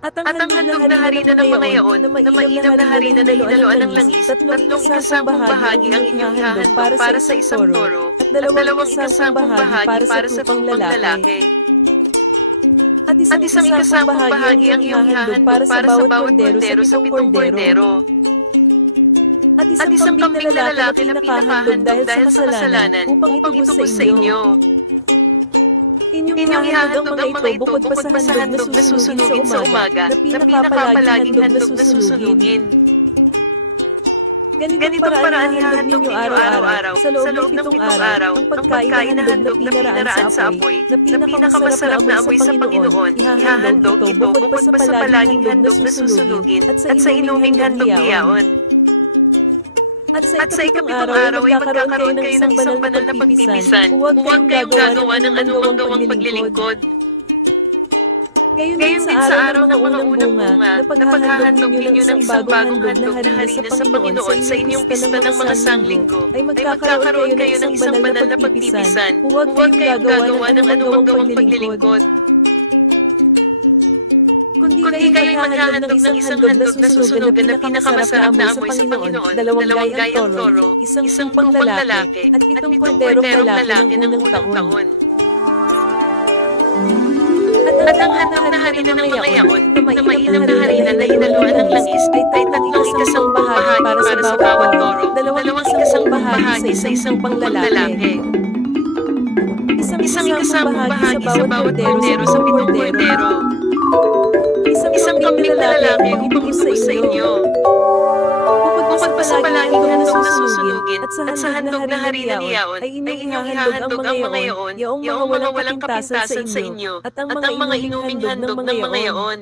At ang handog na harina ng mga yaon, na mainam na harina na hinaluan ng langis, 3/4 bahagi ang inyong ihahandog para sa isang toro, at 2/4 bahagi para sa tupang lalaki. At 1/4 bahagi ang iyong ihahandog para sa bawat kordero sa 7 kordero. At isang kambing na lalaki na pinakahandog dahil sa kasalanan upang itubos sa inyo. Inyong ihahandog ang mga ito bukod pa sa handog na susunugin sa umaga, na pinakapalaging handog na susunugin. Ganitong paraan ihahandog ninyo araw-araw, sa loob ng 7 araw, ang pagkain na handog na pinaraan sa apoy, na pinakamasarap na amoy sa Panginoon, ihahandog ito bukod pa sa palaging handog na susunugin, at sa inuming handog niyaon. At sa ikapitong araw ay magkakaroon kayo ng isang banal na pagtipisan. Huwag kayong gagawa ng anumang gawang paglilingkod. Gayon din sa araw ng mga unang bunga, na paghahandog ninyo ng isang bagong handog na harina sa Panginoon sa inyong pista ng mga sanglinggo, ay magkakaroon kayo ng isang banal na pagtipisan. Huwag kayong gagawa ng anumang gawang paglilingkod. Kundi kayo'y maghahandog ng isang handog na susunugan na pinakamasarap na amoy sa Panginoon, 2 gayang toro, isang tupang lalaki, at 7 korderong lalaki ng unang taon. At ang handog na harina ng mga yaon, na mainam na harina na hinaluan ng langis, ay 3/4 bahagi para sa bawat toro, 2/4 bahagi sa isang tupang lalaki. 1/4 bahagi sa bawat kordero sa 7 kordero. Isang kambing na lalaki ang itubos sa inyo. Bukod pa sa palaging handog na susunugin, at sa handog na harina niyaon, ay inyong ihahandog ang mga yaon, yaong mga walang kapintasan sa inyo, at ang mga inuming handog ng mga yaon.